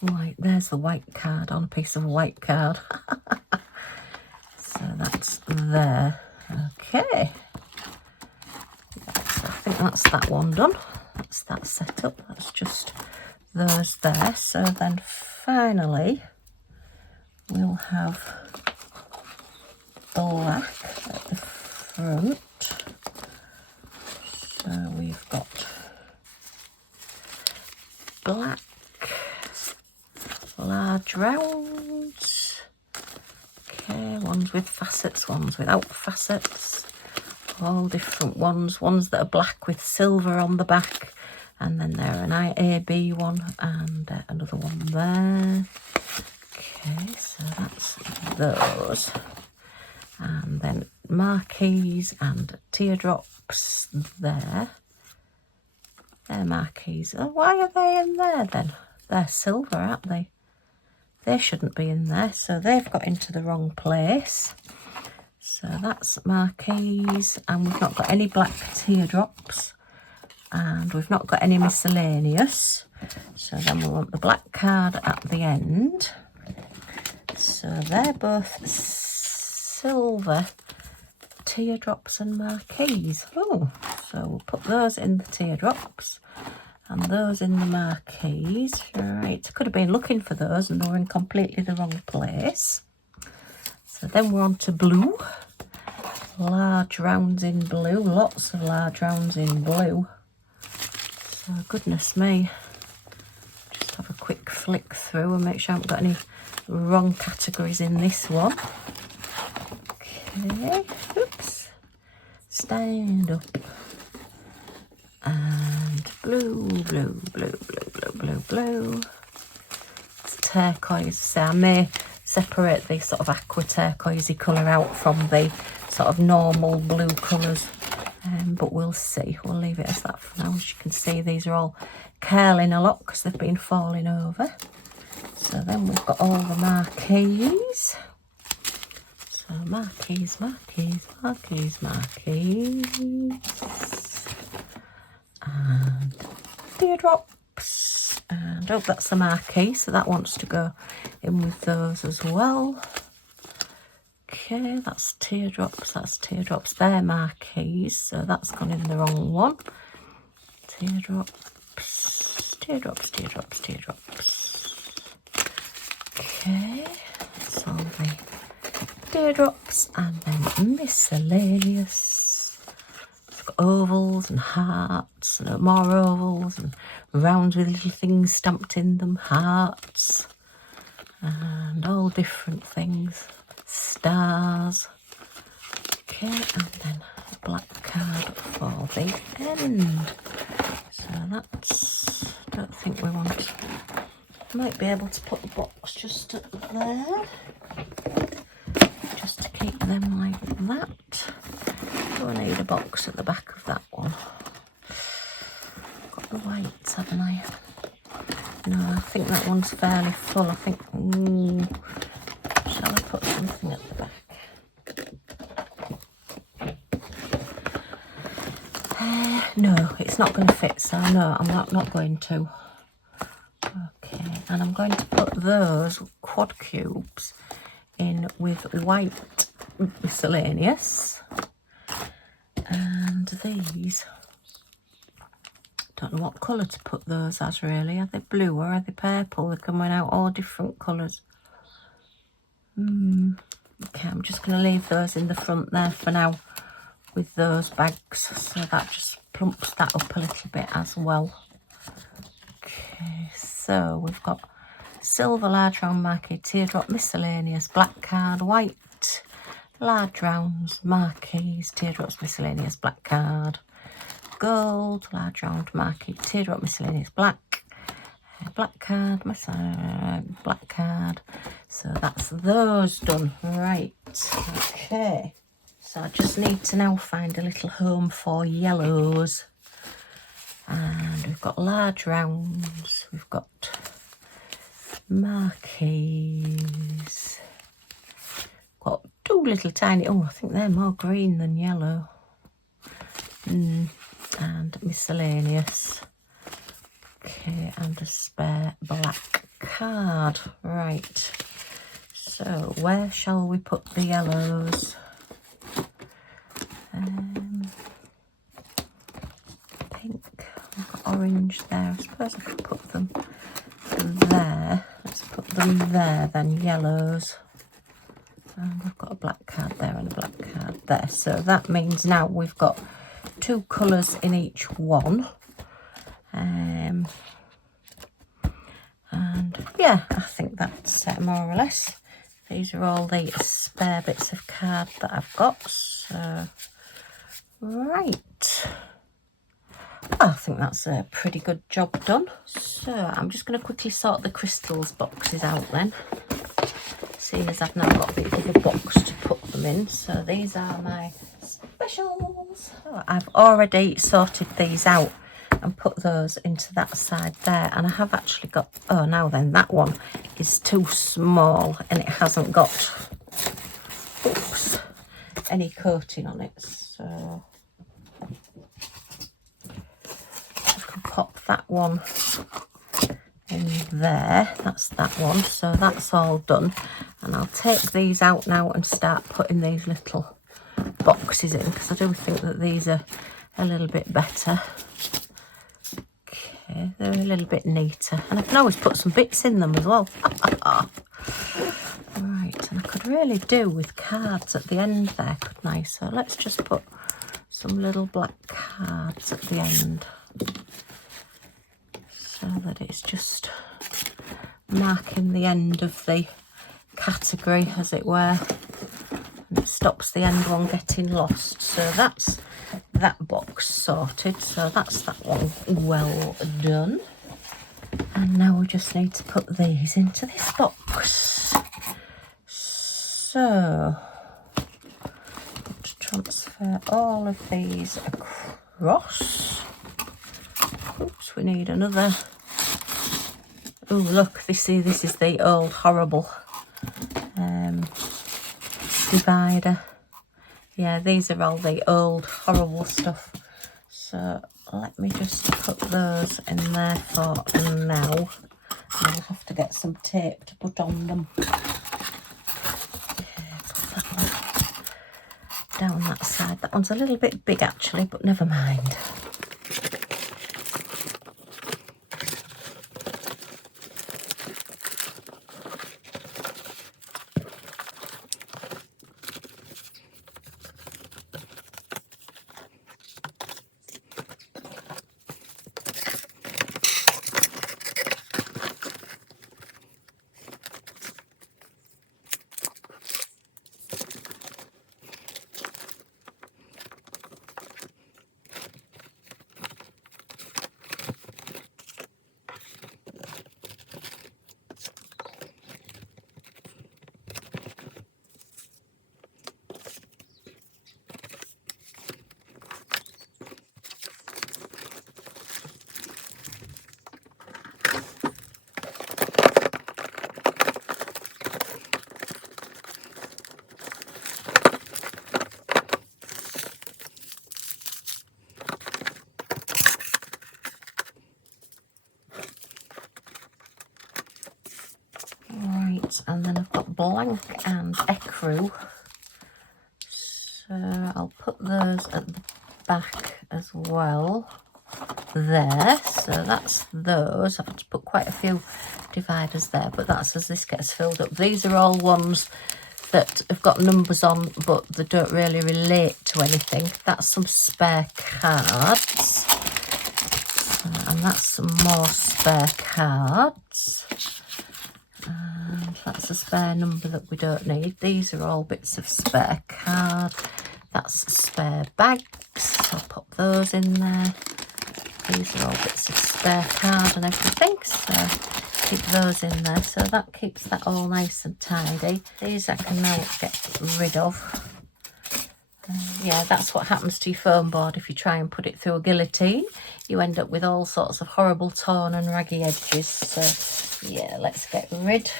White, there's the white card on a piece of white card. So that's there. Okay. So I think that's that one done. That's that set up. That's just those there. So then finally we'll have black at the front. So we've got black large rounds, okay, ones with facets, ones without facets, all different ones that are black with silver on the back, and then there an IAB one and another one there. Okay, so that's those, and then marquees and teardrops there. They're marquees. Oh, why are they in there then? They're silver, aren't they? They shouldn't be in there, so they've got into the wrong place. So that's marquees, and we've not got any black teardrops, and we've not got any miscellaneous. So then we want the black card at the end. So they're both silver teardrops and marquees. Oh, so we'll put those in the teardrops and those in the marquees. Right, I could have been looking for those and they were in completely the wrong place. So then we're on to blue. Large rounds in blue, lots of large rounds in blue. So goodness me, just have a quick flick through and make sure I haven't got any wrong categories in this one. Okay, oops, stand up. And blue, blue, blue, blue, blue, blue, blue. It's turquoise. So I may separate the sort of aqua turquoisey colour out from the sort of normal blue colours, but we'll see. We'll leave it as that for now. As you can see, these are all curling a lot because they've been falling over. So then we've got all the marquees. So marquees, marquees, marquees, marquees. And teardrops, and oh, that's the marquee, so that wants to go in with those as well. Okay, that's teardrops, they're marquees, so that's gone in the wrong one. Teardrops, teardrops, teardrops, teardrops. Okay, that's all the teardrops, and then miscellaneous. We've got ovals and hearts, and more ovals, and rounds with little things stamped in them, hearts, and all different things. Stars. Okay, and then a black card for the end. So that's, don't think we want, might be able to put the box just up there, just to keep them like that. Do I need a box at the back of that one? Got the whites, haven't I? No, I think that one's fairly full. I think, shall I put something at the back? No, it's not going to fit, so no, I'm not going to. Okay, and I'm going to put those quad cubes in with white miscellaneous. And these, don't know what colour to put those as really. Are they blue or are they purple? They're coming out all different colours. Okay, I'm just going to leave those in the front there for now with those bags, so that just plumps that up a little bit as well. Okay, so we've got silver large round marquee, teardrop, miscellaneous, black card, white large rounds, marquees, teardrops, miscellaneous, black card, gold large round marquee, teardrop, miscellaneous, black, black card, black card. So that's those done. Right, okay, so I just need to now find a little home for yellows. And we've got large rounds, we've got marquees, got two little tiny, oh, I think they're more green than yellow, and miscellaneous. Okay, and a spare black card. Right, so where shall we put the yellows? Pink, I've got orange there. I suppose I could put them there. Let's put them there then, yellows. And we've got a black card there and a black card there. So that means now we've got two colours in each one. And yeah, I think that's more or less. These are all the spare bits of card that I've got. So, right. I think that's a pretty good job done. So I'm just going to quickly sort the crystals boxes out then, seeing as I've now got a bit of a box to put them in. So these are my specials. Oh, I've already sorted these out and put those into that side there, and I have actually got, oh, now then, that one is too small and it hasn't got, oops, any coating on it. So pop that one in there. That's that one. So that's all done, and I'll take these out now and start putting these little boxes in, because I do think that these are a little bit better. Okay, they're a little bit neater, and I can always put some bits in them as well. Right, and I could really do with cards at the end there, couldn't I? So let's just put some little black cards at the end, so that it's just marking the end of the category, as it were, and it stops the end one getting lost. So that's that box sorted, so that's that one well done. And now we just need to put these into this box. So let's transfer all of these across. Oops, we need another. Oh, look, this is the old horrible divider. Yeah, these are all the old horrible stuff. So let me just put those in there for now. I'll have to get some tape to put on them. Okay, put that one down that side. That one's a little bit big actually, but never mind. And then I've got blank and ecru, so I'll put those at the back as well there. So that's those. I've had to put quite a few dividers there, but that's as this gets filled up. These are all ones that have got numbers on, but they don't really relate to anything. That's some spare cards, and that's some more spare cards. And that's a spare number that we don't need. These are all bits of spare card. That's spare bags. I'll pop those in there. These are all bits of spare card and everything, so keep those in there. So that keeps that all nice and tidy. These I can now get rid of. Yeah, that's what happens to your foam board if you try and put it through a guillotine. You end up with all sorts of horrible torn and raggy edges. So yeah, let's get rid.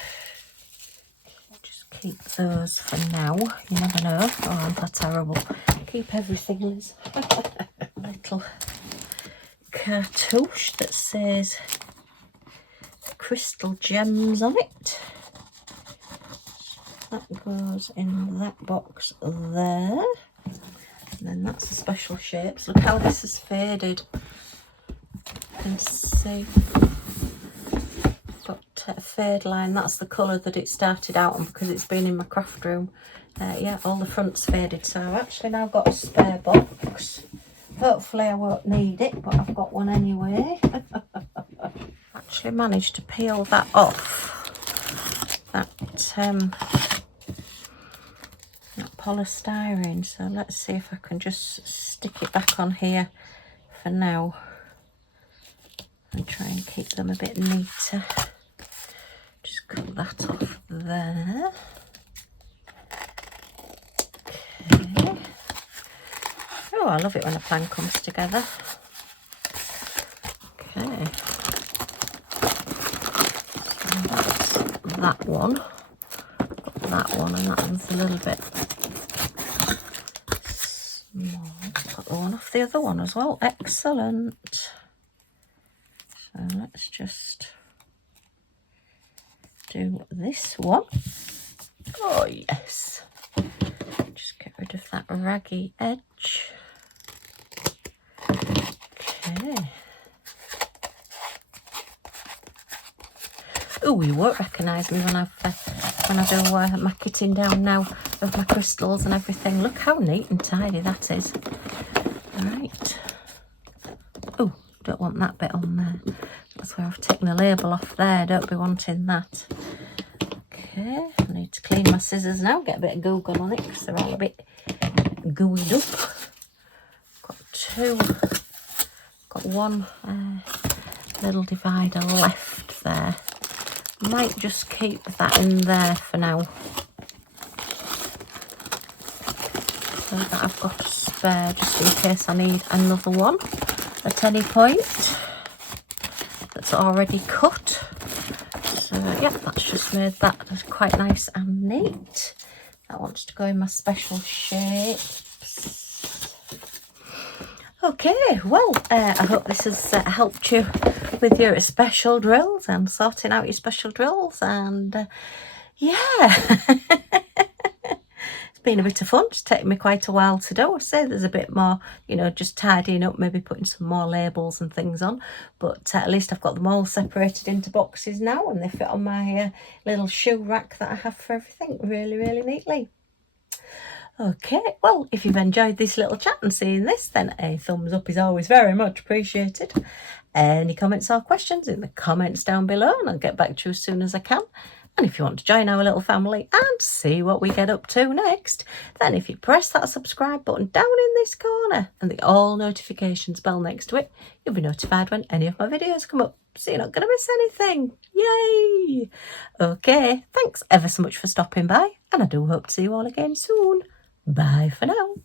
Just keep those for now. You never know. Oh, aren't I terrible? Keep everything, Liz. Little cartouche that says crystal gems on it. That goes in that box there. And then that's the special shapes. Look how this has faded. You can see. Got a fade line. That's the colour that it started out on because it's been in my craft room. Yeah, all the front's faded. So I've actually now got a spare box. Hopefully I won't need it, but I've got one anyway. Actually managed to peel that off. That polystyrene, so let's see if I can just stick it back on here for now and try and keep them a bit neater. Just cut that off there. Okay. Oh, I love it when a plan comes together. Okay, so that's that one. That one, and that one's a little bit small. Got the one off the other one as well. Excellent. So let's just do this one. Oh yes. Just get rid of that raggy edge. Okay. Oh, you won't recognise me when I do my kitting down now of my crystals and everything. Look how neat and tidy that is. All right. Oh, don't want that bit on there. That's where I've taken the label off there. Don't be wanting that. Okay, I need to clean my scissors now. Get a bit of goo gun on it because they're all a bit gooeyed up. Got two. Got one little divider left there. Might just keep that in there for now, so that I've got a spare just in case I need another one at any point that's already cut. So yeah, that's just made that quite nice and neat. That wants to go in my special shapes. Okay, well, I hope this has helped you with your special drills and sorting out your special drills, and yeah, been a bit of fun. It's taken me quite a while to do. I say there's a bit more, you know, just tidying up, maybe putting some more labels and things on. But at least I've got them all separated into boxes now, and they fit on my little shoe rack that I have for everything really, really neatly. Okay, well, if you've enjoyed this little chat and seeing this, then a thumbs up is always very much appreciated. Any comments or questions in the comments down below, and I'll get back to you as soon as I can. And if you want to join our little family and see what we get up to next, then if you press that subscribe button down in this corner and the all notifications bell next to it, you'll be notified when any of my videos come up, so you're not going to miss anything. Yay! Okay, thanks ever so much for stopping by, and I do hope to see you all again soon. Bye for now.